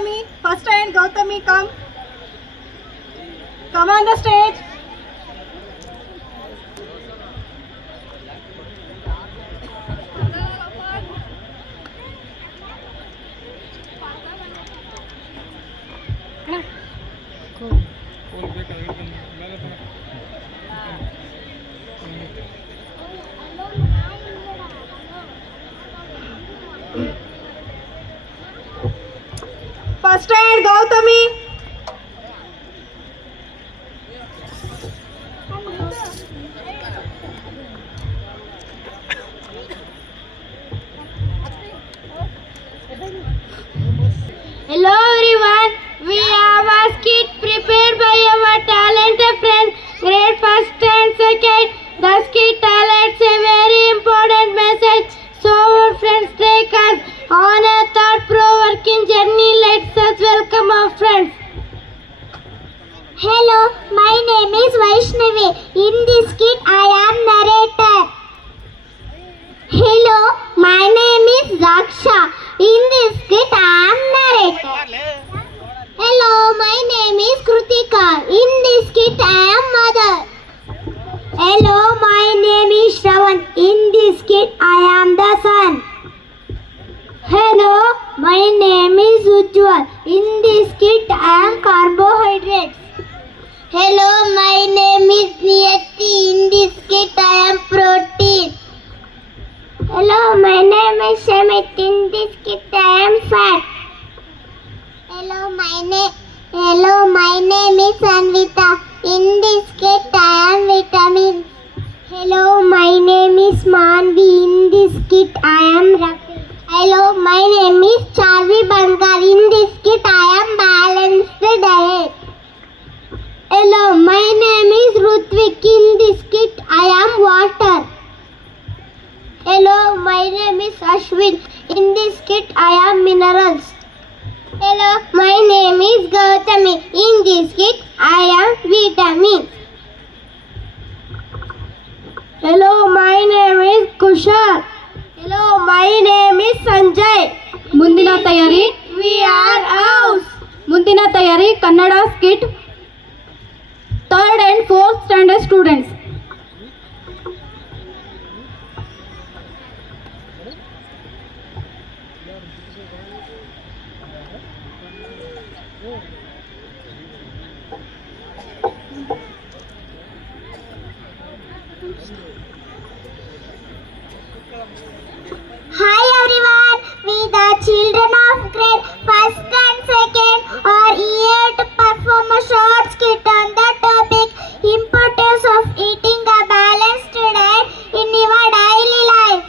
Gautami. First and Gautami, come. Come on the stage. First and Gautami. Hello everyone, we have a skit prepared by our talented friends, grade first and second. The skit highlights a very important message, so our friends take us on a thought-provoking journey. Let's us welcome our friends. Hello, my name is Vaishnavi. In this skit, I am narrator. Hello, my name is Raksha. In this skit, I am narrator. Hello, my name is Krutika. In this skit, I am mother. Hello, my name is Shravan. In this skit, I am the son. Hello, my name is Ujjwal. In this skit, I am carbohydrates. Hello, my name is Niyati. In this skit, I am protein. Hello, my name is Shamit. In this kit I am fat. Hello, my name is Anvita. In this kit I am vitamin. Hello, my name is Manvi. In this kit I am Rafi. Hello, my name is Charvi Bankar. In this kit I am balanced diet. Hello, my name is Rutvik. In this kit I am water. Hello, my name is Ashwin. In this kit, I am minerals. Hello, my name is Gautami. In this kit, I am vitamins. Hello, my name is Kushal. Hello, my name is Sanjay. ಮುಂದಿನ ತಯಾರಿ We are house. ಮುಂದಿನ ತಯಾರಿ Kannada skit third and fourth standard students. Hi everyone, we the children of grade first and second are here to perform a short skit on the topic importance of eating a balanced diet in your daily life.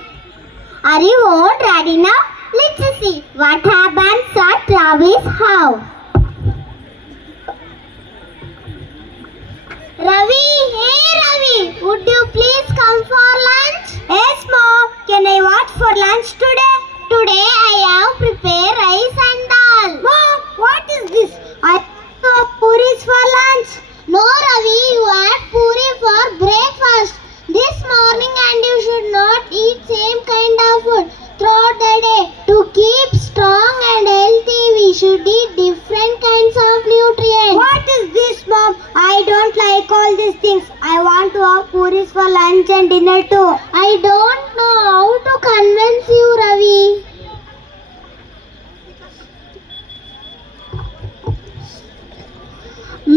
Are you all ready now? Let's see what happens at Ravi's house. Ravi, hey Ravi, would you please come for lunch? Yes mom, can I watch for lunch today? Today I have prepared rice and dal. Mom, what is this? I have puris for lunch. No Ravi, you had puri for breakfast this morning and you should not eat same kind of food throughout the day. To keep strong and healthy, we should eat different kinds of nutrients. What is this mom? I don't like all these things. I want to have puris for lunch and dinner too. I don't know how to convince you, Ravi.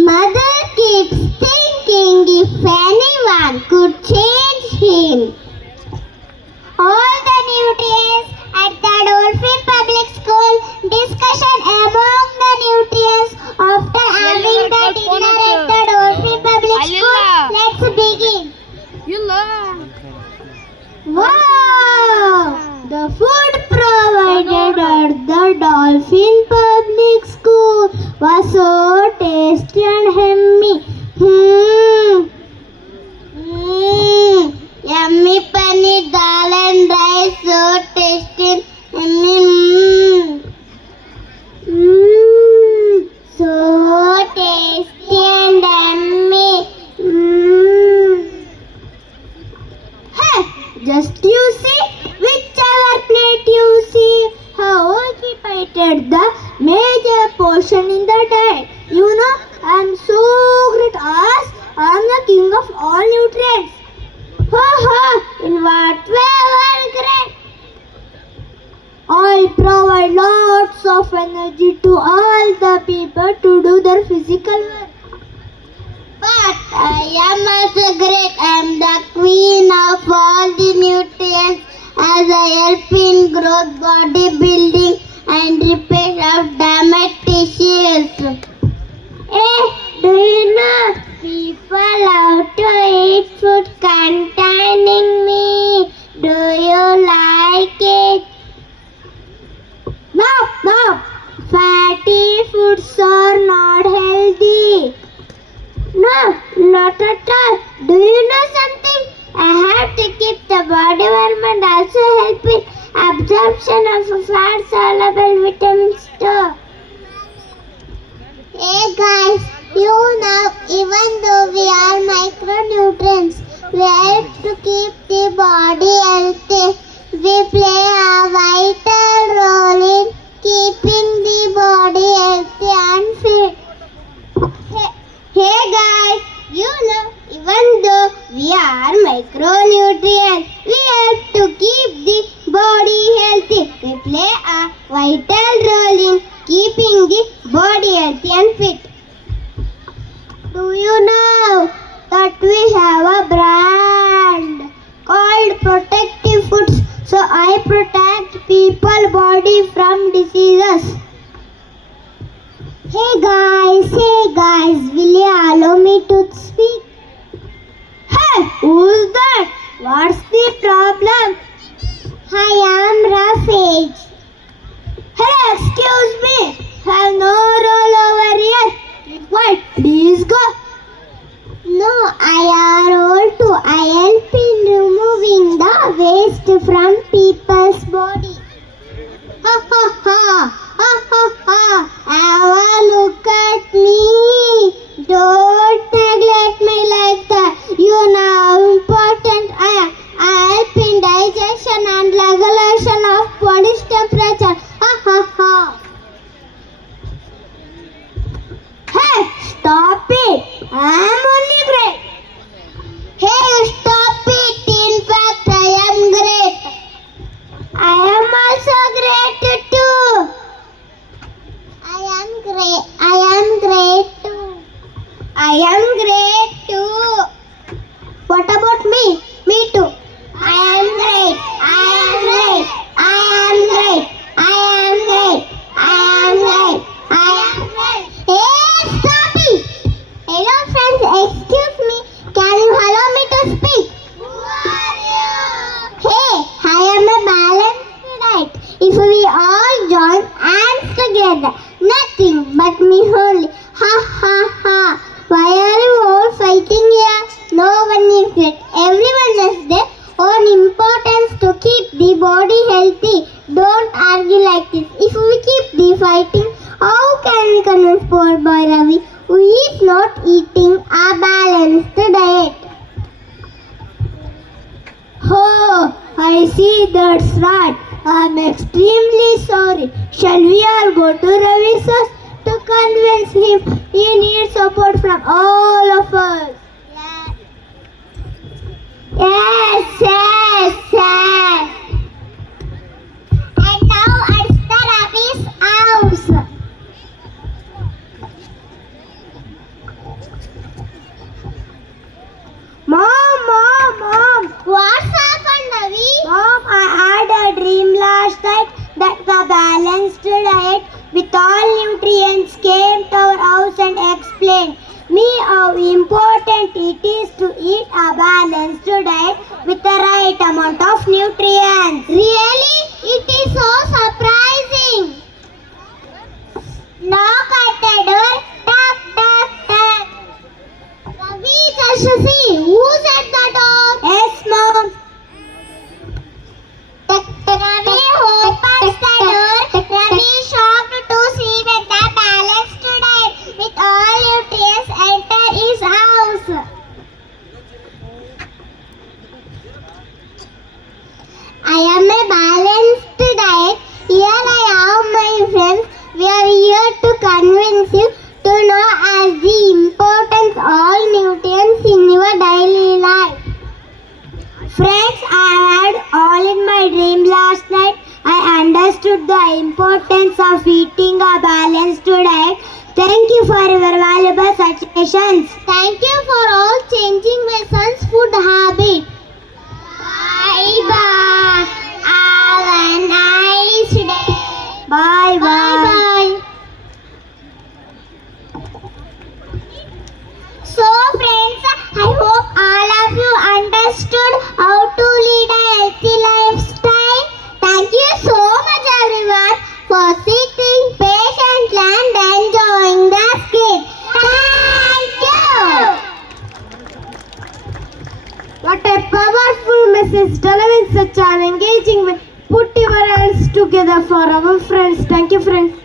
Mother keeps thinking if anyone could change him. All the nutrients at the Dolphin Public School. Discussion among the nutrients after having the dinner at the Dolphin Public School. Let's begin. Wow! The food provided at the Dolphin Public School was so tasty and yummy. Yummy paneer, dal and rice, so tasty. So tasty and yummy. Hey, just you see, whichever plate you see, how occupied the lots of energy to all the people to do their physical work. But I am also great. I am the queen of all the nutrients as I help in growth, bodybuilding and repair of damaged tissues. Hey, do you know people love to eat food containing meat? Do you like it? No, no. Fatty foods are not healthy. No, not at all. Do you know something? I have to keep the body warm and also help in absorption of fat soluble vitamins too. Hey guys, you know, even though we are micronutrients, we help to keep the body healthy. We play a vital role in keeping the body healthy and fit. Hey guys, you know, even though we are micronutrients, we help to keep the body healthy. We play a vital role in keeping the body healthy and fit. Do you know that we have a brand called Protective Foods? So I protect people's body from diseases. Hey guys, will you allow me to speak? Hey, who's that? What's the problem? I am Rafiq. Hello, excuse me. Have no role over here. What? Please go. No, I are role too. I help in removing the waste from people's body. Ha ha ha. Ha ha ha! Ava, look at me! Don't neglect me like that. You know how important I am. I help in digestion and regulation of body temperature. Ha ha ha! Hey, stop it! I am only great. Hey, stop it! In fact, I am great. I am also great too. I am great too. What about me? Me too. I am great. Hey, stop it! Hello friends, excuse me. Can you allow me to speak? Who are you? Hey, I am a balanced diet. If we all join hands together, nothing but me only. Ha ha ha. Why are you all fighting here? No one is great. Everyone has their own importance to keep the body healthy. Don't argue like this. If we keep the fighting, how can we convince poor boy Ravi who is not eating a balanced diet? Oh, I see, that's right. I'm extremely sorry. Shall we all go to Ravi's house to convince him he needs support from all of us? Yes. And now it's the Ravi's house. Mom. What's happened, Ravi? Mom, I had a dream last night that the balanced diet with all nutrients came to our house and explained me how important it is to eat a balanced diet with the right amount of nutrients. understood the importance of eating a balanced diet. Thank you for your valuable suggestions. Thank you for all changing my son's food habit. Bye bye. Have a nice day. Bye bye. So friends, I hope all of you understood how to lead a healthy lifestyle. Thank you so much everyone for sitting patiently and enjoying the skit. Thank you. What a powerful message delivered in such an engaging way. Put your hands together for our friends. Thank you friends.